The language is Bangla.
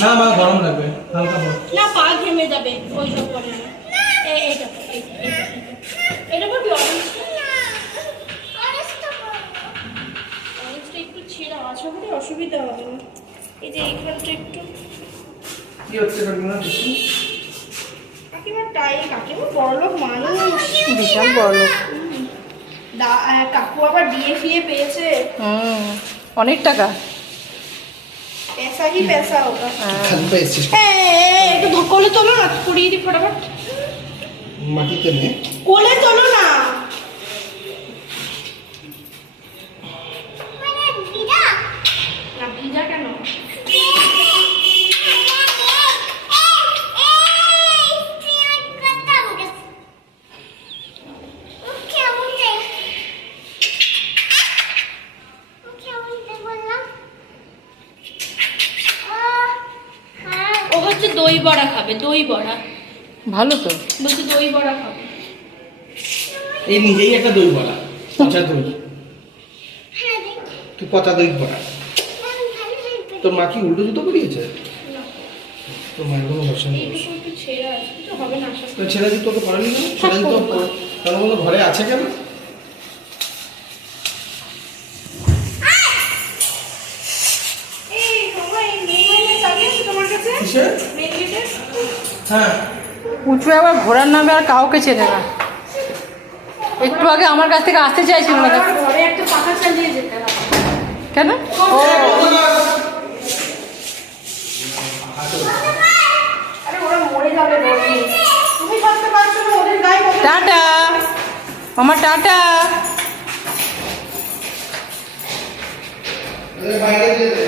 না মা গরম লাগবে হালকা না পা ঘেমে যাবে ওই সব করে না এইটা এটা বলবি অরেঞ্জটা একটু ছেড়া আশা করি অসুবিধা হবে না এই যে এইখানটা একটু কি হচ্ছে কাকিমা দেখি কাকিমা কাকিমা বড়লোক মানুষ বিশাল বড়লোক। কাকু আবার বিয়ে ফিয়ে পেয়েছে অনেক টাকা। पैसा ही पैसा होगा খালি পায়ে এসেছিস একটু কোলে তোলো না কুড়িয়ে দি ফটাফট মাটিতে নে কোলে তোলো না না ভিজা কেন ও হচ্ছে দই বড়া খাবে দই বড়া ভালো তো। বলছে দই বড়া খাবে এই নিজেই একটা দই বড়া পচা দই তুই পচা দই বড়া তোর মা কি উল্টো জুতো পরিয়েছে তোর মায়ের কোনো বসে নেই একটু ছেঁড়া আছে কিছু হবে না আশা তো ছেড়ে জুতো তো পড়েনি না ছেড়ে জুতো তার মধ্যে ঘরে আছে কেন এই বাবা এই মেয়ে চাবি আছে তোমার কাছে কিসে মেন গেটে হ্যাঁ উঁচু আবার ঘোড়ার নামে আর কাউকে চেনে না। একটু আগে আমার কাছ থেকে আসতে চাইছিল না। ঘরে একটা পাখা চালিয়ে যেতে হবে কেন? ও আরে ওরা মরে যাবে বলি তুমি থাকতে পারছো না ওদের গায়ে কত টাটা মামা, টাটা। বাইরে যেতে